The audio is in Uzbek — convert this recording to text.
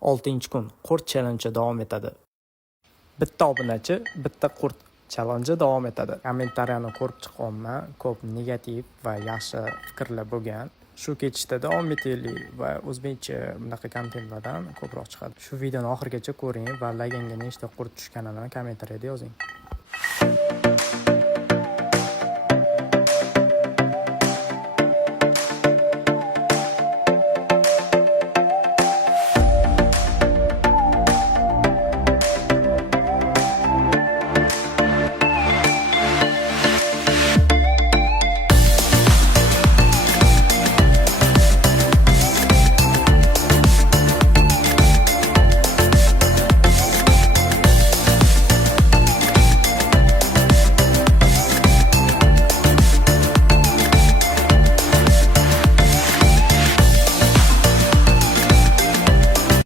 6-kun qurt challenji davom etadi. Bitta obunachi, bitta qurt challenji davom etadi. Kommentariyani ko'rib chiqqanman, ko'p negativ va yaxshi fikrlar bo'lgan. Shu ketishda davom etaylik va o'zbekcha bunaqa kontentlardan ko'proq chiqadi. Shu videoni oxirigacha ko'ring va laganga nechta qurt tushganini kommentariyada yozing.